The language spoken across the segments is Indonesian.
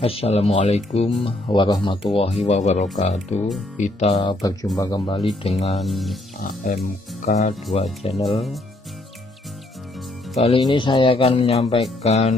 Assalamualaikum warahmatullahi wabarakatuh. Kita berjumpa kembali dengan AMK2 Channel. Kali ini saya akan menyampaikan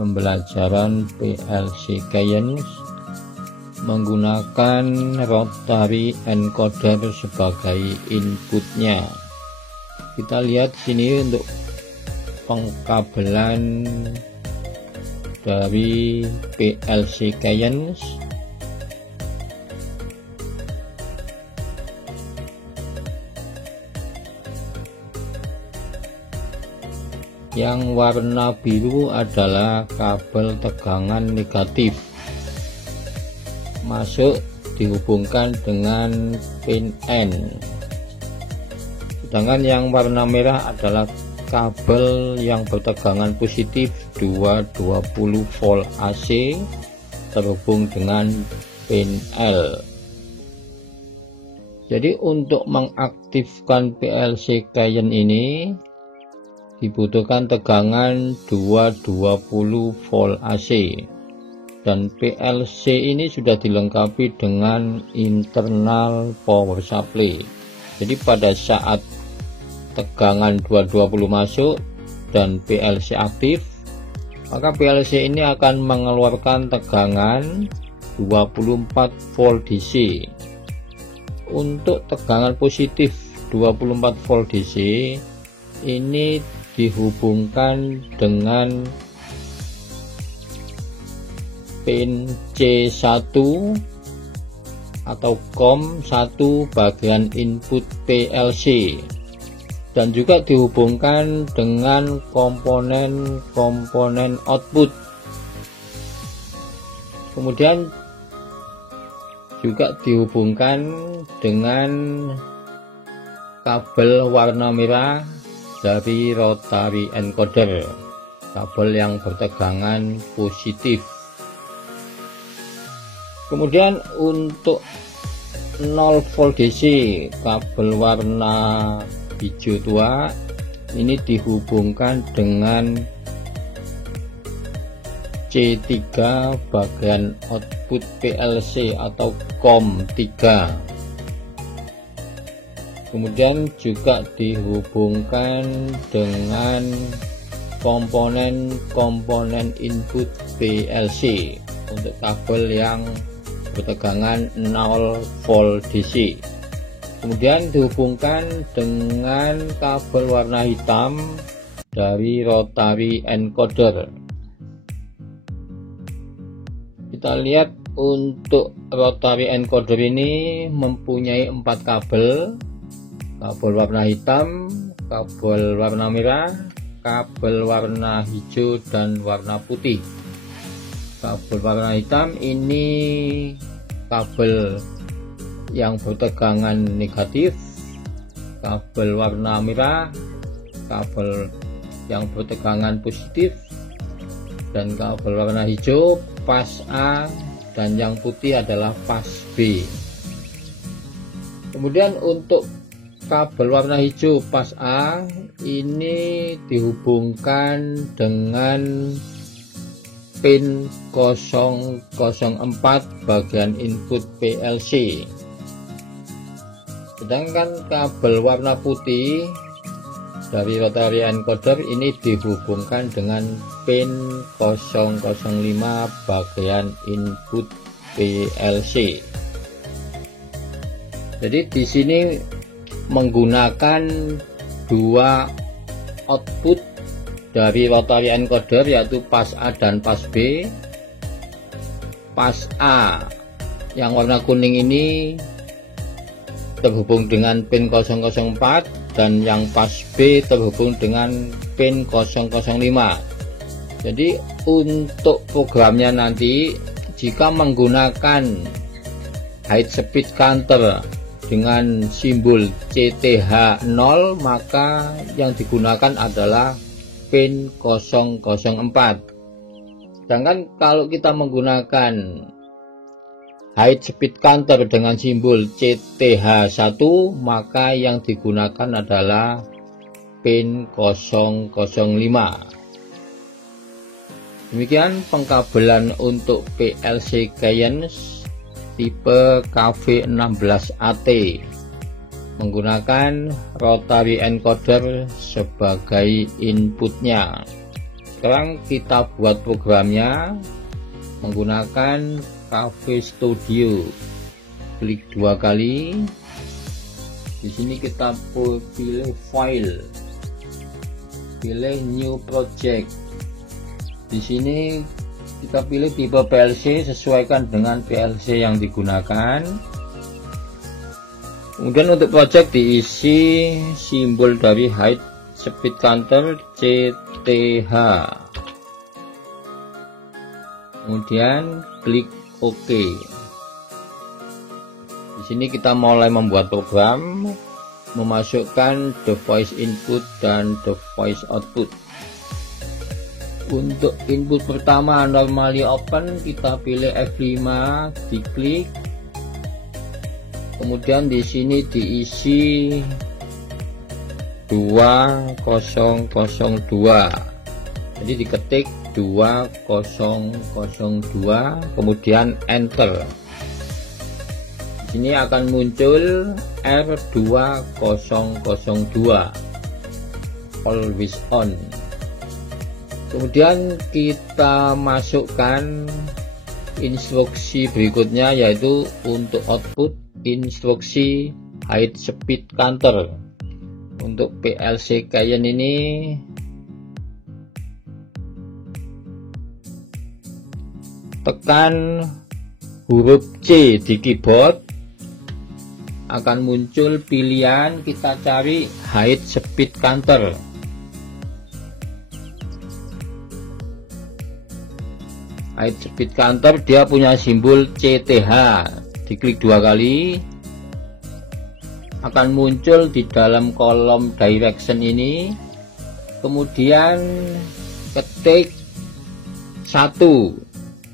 pembelajaran PLC Cayenne menggunakan rotary encoder sebagai inputnya. Kita lihat sini untuk pengkabelan dari PLC Cayenne. Yang warna biru adalah kabel tegangan negatif, masuk dihubungkan dengan pin N. Sedangkan yang warna merah adalah kabel yang bertegangan positif 220 volt AC terhubung dengan pin L. Jadi untuk mengaktifkan PLC Cayenne ini dibutuhkan tegangan 220 volt AC, dan PLC ini sudah dilengkapi dengan internal power supply. Jadi pada saat tegangan 220 masuk dan PLC aktif, maka PLC ini akan mengeluarkan tegangan 24 volt DC. Untuk tegangan positif 24 volt DC ini dihubungkan dengan pin C1 atau COM 1 bagian input PLC, dan juga dihubungkan dengan komponen output. Kemudian juga dihubungkan dengan kabel warna merah dari rotary encoder, kabel yang bertegangan positif. Kemudian untuk 0 volt DC, kabel warna hijau tua ini dihubungkan dengan C3 bagian output PLC atau COM 3. Kemudian juga dihubungkan dengan komponen input PLC untuk kabel yang bertegangan 0 volt DC. Kemudian dihubungkan dengan kabel warna hitam dari rotary encoder. Kita lihat untuk rotary encoder ini mempunyai 4 kabel warna hitam, kabel warna merah, kabel warna hijau, dan warna putih. Kabel warna hitam ini kabel yang bertegangan negatif, kabel warna merah kabel yang bertegangan positif, dan kabel warna hijau pas A, dan yang putih adalah pas B. Kemudian untuk kabel warna hijau pas A ini dihubungkan dengan pin 004 bagian input PLC. Sedangkan kabel warna putih dari rotary encoder ini dihubungkan dengan pin 005 bagian input PLC. Jadi di sini menggunakan 2 output dari rotary encoder, yaitu pas A dan pas B. Pas A yang warna kuning ini terhubung dengan pin 004, dan yang pas B terhubung dengan pin 005. Jadi untuk programnya nanti jika menggunakan high speed counter dengan simbol CTH0, maka yang digunakan adalah pin 004. Sedangkan kalau kita menggunakan high speed counter dengan simbol CTH1, maka yang digunakan adalah pin 005. Demikian pengkabelan untuk PLC Cayenne tipe KV16AT menggunakan rotary encoder sebagai inputnya. Sekarang kita buat programnya menggunakan KV Studio. Klik 2 kali. Di sini kita pilih file, pilih new project. Di sini kita pilih tipe PLC, sesuaikan dengan PLC yang digunakan. Kemudian untuk project diisi simbol dari high speed counter CTH. Kemudian klik OK. Di sini kita mulai membuat program, memasukkan device input dan device output. Untuk input pertama normally open, kita pilih F5, diklik. Kemudian di sini diisi 2002. Jadi diketik 2002, kemudian enter. Di sini akan muncul R2002 always on. Kemudian kita masukkan instruksi berikutnya, yaitu untuk output instruksi high speed counter. Untuk PLC Cayenne ini tekan huruf C di keyboard, akan muncul pilihan, kita cari high speed counter. High speed counter dia punya simbol CTH, diklik 2 kali, akan muncul di dalam kolom direction ini. Kemudian ketik 1.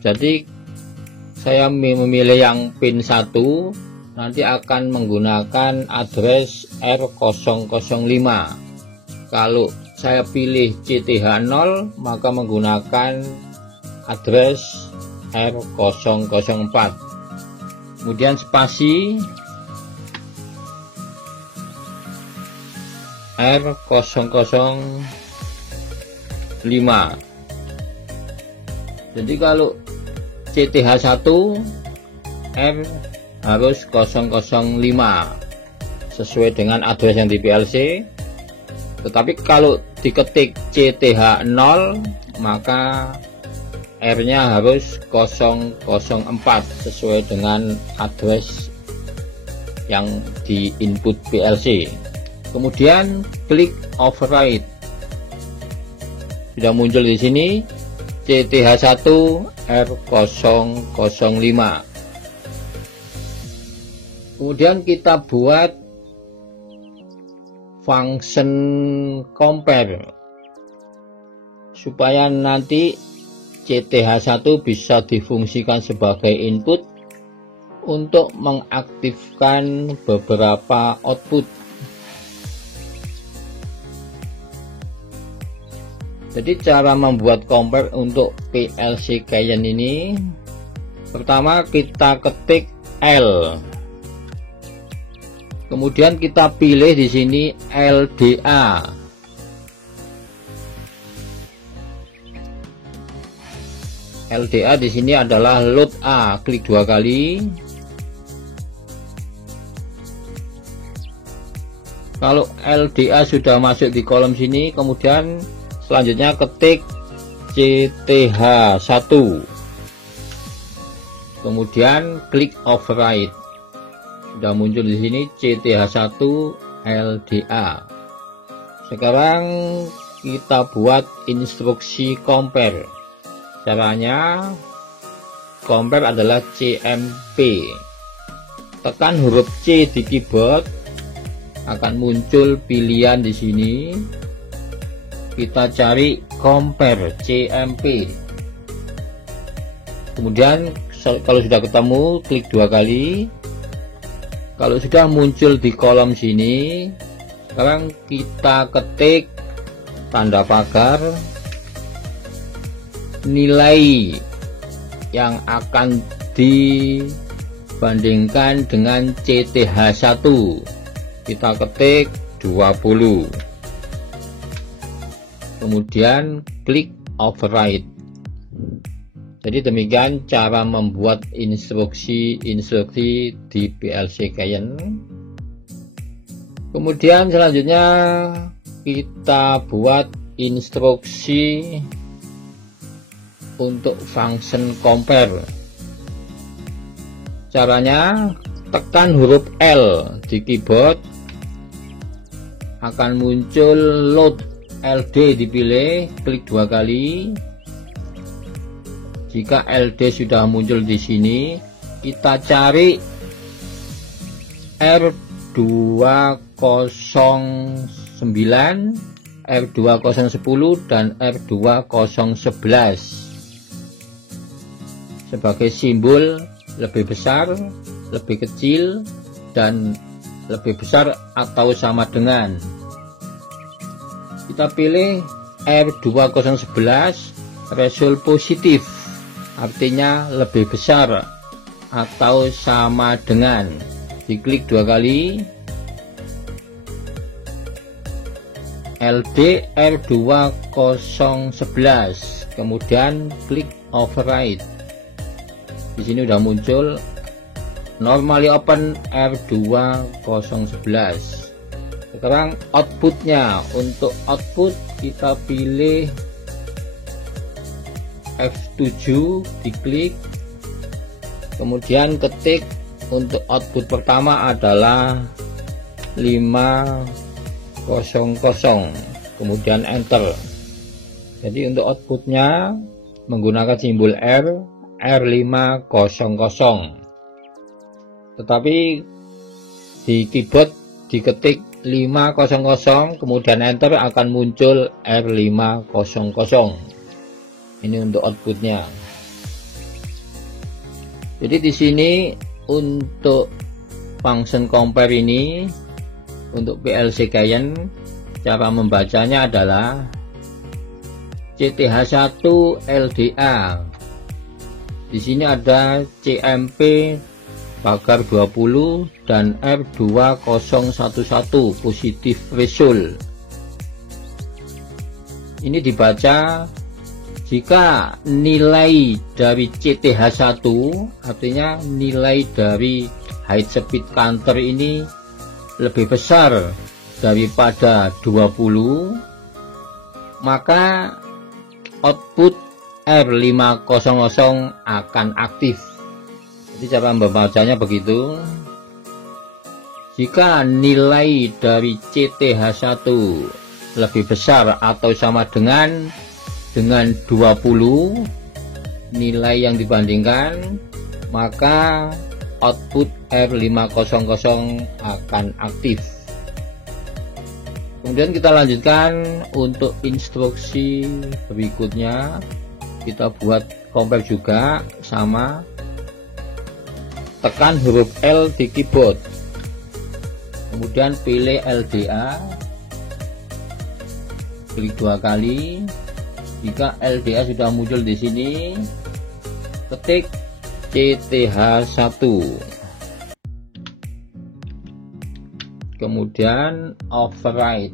Jadi saya memilih yang pin 1, nanti akan menggunakan address R005. Kalau saya pilih CTH 0, maka menggunakan address R004. Kemudian spasi R005. Jadi kalau CTH 1 R harus 005 sesuai dengan address yang di PLC. Tetapi kalau diketik CTH 0, maka R-nya harus 004 sesuai dengan address yang di input PLC. Kemudian klik override. Sudah muncul di sini CTH1 R005. Kemudian kita buat function compare supaya nanti CTH1 bisa difungsikan sebagai input untuk mengaktifkan beberapa output. Jadi cara membuat compare untuk PLC Cayenne ini, pertama kita ketik L, kemudian kita pilih di sini LDA. LDA di sini adalah load A, klik 2 kali. Kalau LDA sudah masuk di kolom sini, kemudian selanjutnya ketik CTH1, kemudian klik override. Sudah muncul di sini CTH1 LDA. Sekarang kita buat instruksi compare. Caranya compare adalah CMP. Tekan huruf C di keyboard, akan muncul pilihan di sini. Kita cari compare CMP. Kemudian kalau sudah ketemu, klik 2 kali. Kalau sudah muncul di kolom sini, sekarang kita ketik tanda pagar nilai yang akan dibandingkan dengan CTH1. Kita ketik 20, kemudian klik override. Jadi demikian cara membuat instruksi di PLC Cayenne. Kemudian selanjutnya kita buat instruksi untuk function compare. Caranya tekan huruf L di keyboard, akan muncul load LD, dipilih, klik 2 kali. Jika LD sudah muncul di sini, kita cari R2009, R2010 dan R2011 sebagai simbol lebih besar, lebih kecil, dan lebih besar atau sama dengan. Kita pilih R2011 result positif, artinya lebih besar atau sama dengan. Diklik 2 kali. LD R2011, kemudian klik override. Di sini udah muncul normally open R2011. Sekarang outputnya, untuk output kita pilih F7, diklik, kemudian ketik. Untuk output pertama adalah 500, kemudian enter. Jadi untuk outputnya menggunakan simbol R500, tetapi di keyboard diketik 500, kemudian enter, akan muncul R500. Ini untuk outputnya. Jadi di sini untuk function compare ini untuk PLC Cayenne, cara membacanya adalah CTH1 LDA. Di sini ada CMP pagar 20 dan R2011 positif result. Ini dibaca jika nilai dari CTH1, artinya nilai dari high speed counter ini lebih besar daripada 20, maka output R500 akan aktif. Jadi cara membacanya begitu. Jika nilai dari CTH1 lebih besar atau sama dengan 20 nilai yang dibandingkan, maka output R500 akan aktif. Kemudian kita lanjutkan untuk instruksi berikutnya. Kita buat compare juga, sama, tekan huruf L di keyboard, kemudian pilih LDA, klik 2 kali. Jika LDA sudah muncul di sini, ketik CTH1, kemudian override.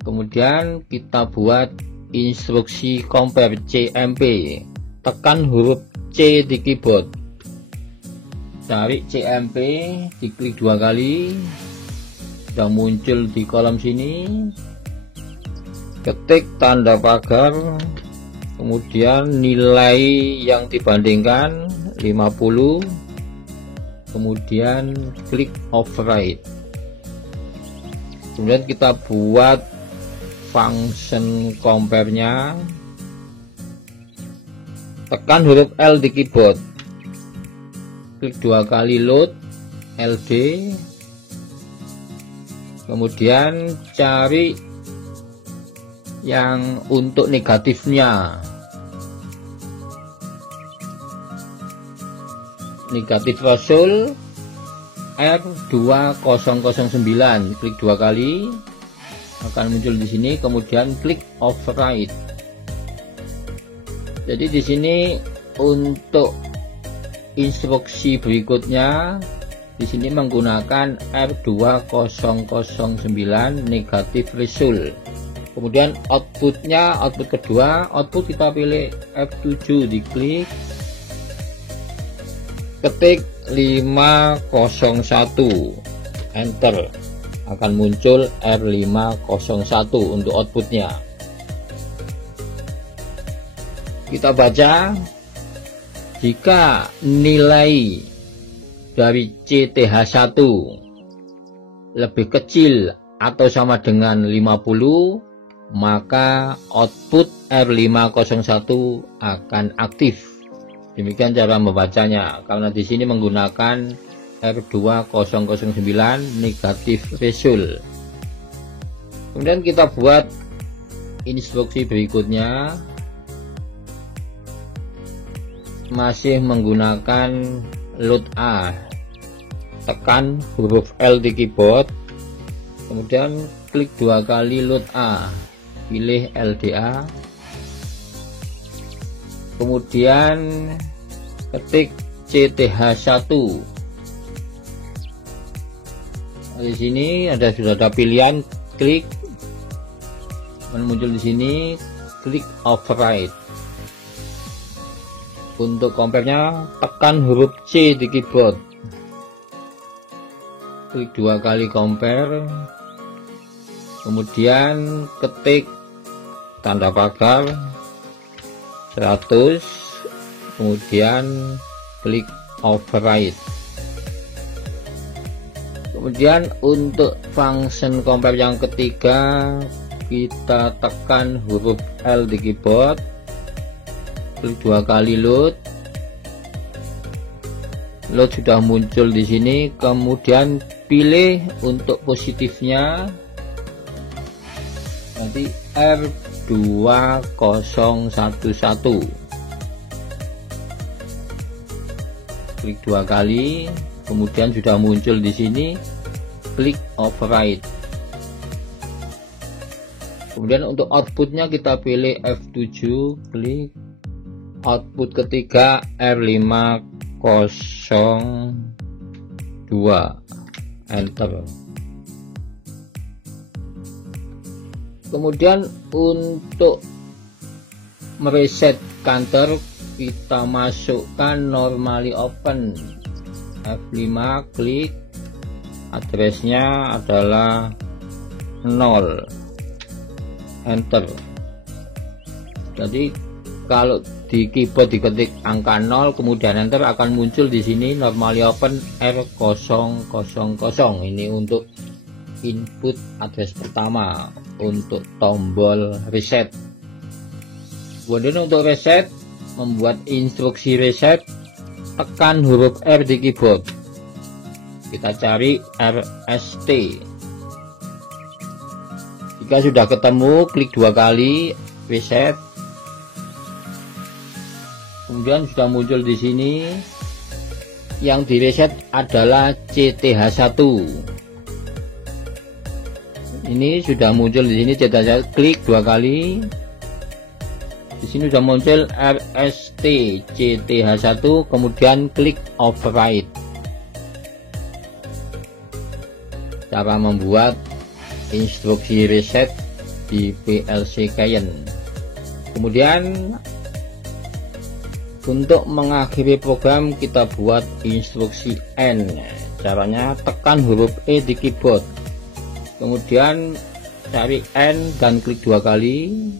Kemudian kita buat instruksi compare CMP, tekan huruf C di keyboard, cari CMP, diklik 2 kali, sudah muncul di kolom sini. Ketik tanda pagar, kemudian nilai yang dibandingkan 50, kemudian klik override. Kemudian kita buat function compare-nya, tekan huruf L di keyboard, klik 2 kali load LD, kemudian cari yang untuk negatifnya, negatif result R2009, klik 2 kali, akan muncul di sini, kemudian klik override. Jadi di sini untuk instruksi berikutnya, di sini menggunakan R2009 negatif result. Kemudian output kedua, output kita pilih F7, diklik, ketik 501, enter, akan muncul R501 untuk outputnya. Kita baca, jika nilai dari CTH1 lebih kecil atau sama dengan 50, maka output R501 akan aktif. Demikian cara membacanya, karena di sini menggunakan R2009 negatif result. Kemudian kita buat instruksi berikutnya, masih menggunakan load A, tekan huruf L di keyboard, kemudian klik 2 kali load A, pilih LDA, kemudian ketik CTH1. Di sini sudah ada pilihan, klik, muncul di sini, klik override. Untuk compare-nya, tekan huruf C di keyboard, klik 2 kali compare, kemudian ketik tanda pagar 100, kemudian klik override. Kemudian untuk function compare yang ketiga, kita tekan huruf L di keyboard, klik 2 kali load sudah muncul di sini. Kemudian pilih untuk positifnya nanti R2011, klik 2 kali, kemudian sudah muncul di sini, klik override. Kemudian untuk outputnya kita pilih F7, klik, output ketiga R502, enter. Kemudian untuk mereset counter, kita masukkan normally open, F5, klik, addressnya adalah 0, enter. Jadi kalau di keyboard diketik angka 0 kemudian enter, akan muncul di sini normally open R000. Ini untuk input address pertama untuk tombol reset. Kemudian untuk reset, membuat instruksi reset, tekan huruf R di keyboard, kita cari RST. Jika sudah ketemu, klik 2 kali reset. Kemudian sudah muncul di sini, yang direset adalah CTH1. Ini sudah muncul di sini CTH1, klik 2 kali. Di sini sudah muncul RST CTH1, kemudian klik override. Cara membuat instruksi reset di PLC Cayenne. Kemudian untuk mengakhiri program, kita buat instruksi N. Caranya tekan huruf E di keyboard, kemudian cari N dan klik 2 kali,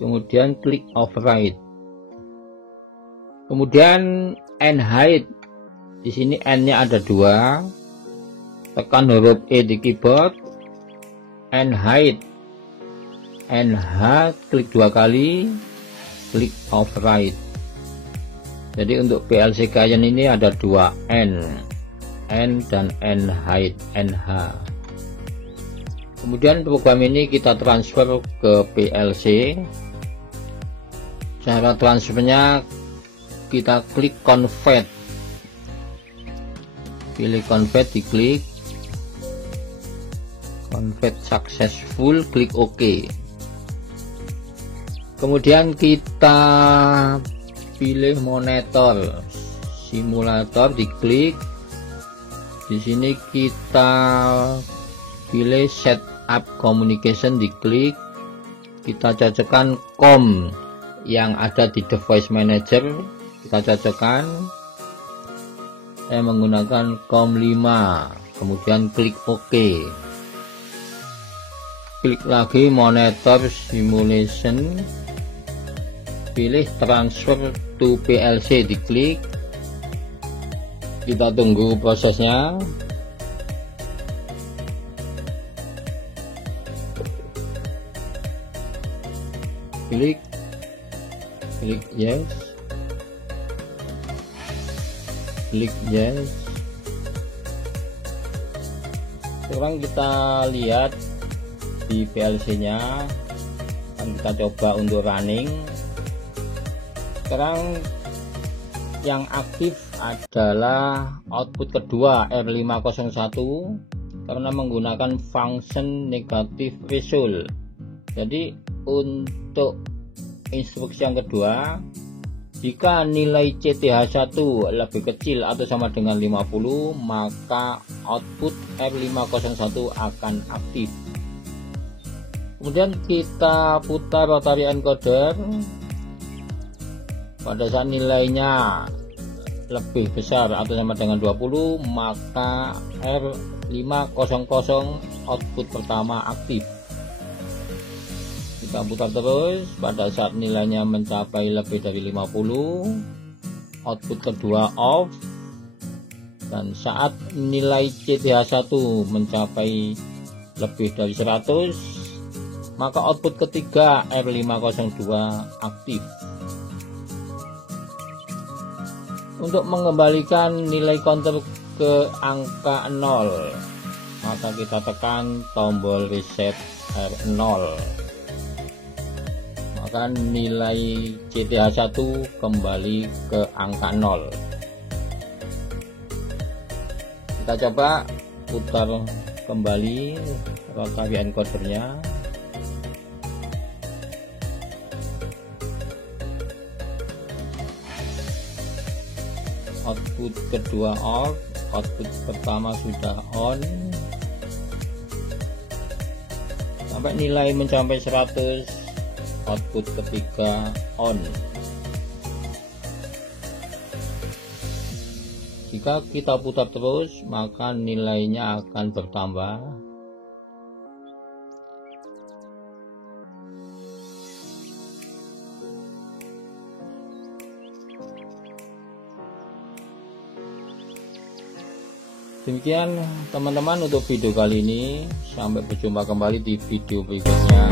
kemudian klik override. Kemudian N hide, di sini N-nya ada 2, tekan huruf E di keyboard, N hide, NH, klik 2 kali, klik override. Jadi untuk PLC Cayenne ini ada 2 N dan N hide, NH. Kemudian program ini kita transfer ke PLC. Cara transfernya, kita klik convert, pilih convert, diklik, convert successful, klik OK. Kemudian kita pilih monitor simulator, diklik. Di sini kita pilih setup communication, diklik. Kita cocokkan COM yang ada di device manager, kita cocokkan. Saya menggunakan COM 5, kemudian klik OK. Klik lagi monitor simulation, pilih transfer to PLC, diklik. Kita tunggu prosesnya. Klik yes, klik yes. Sekarang kita lihat di PLC nya, dan kita coba untuk running. Sekarang yang aktif adalah output kedua R501 karena menggunakan function negative result. Jadi untuk instruksi yang kedua, jika nilai CTH1 lebih kecil atau sama dengan 50, maka output R501 akan aktif. Kemudian kita putar rotary encoder. Pada saat nilainya lebih besar atau sama dengan 20, maka R500 output pertama aktif. Kita putar terus. Pada saat nilainya mencapai lebih dari 50, output kedua off. Dan saat nilai CTH1 mencapai lebih dari 100, maka output ketiga R502 aktif. Untuk mengembalikan nilai counter ke angka 0, maka kita tekan tombol reset R0. Maka nilai CTH1 kembali ke angka 0. Kita coba putar kembali rotary encodernya. Output kedua off, output pertama sudah on. Sampai nilai mencapai 100, output ketiga on. Jika kita putar terus, maka nilainya akan bertambah. Demikian teman-teman untuk video kali ini. Sampai berjumpa kembali di video berikutnya.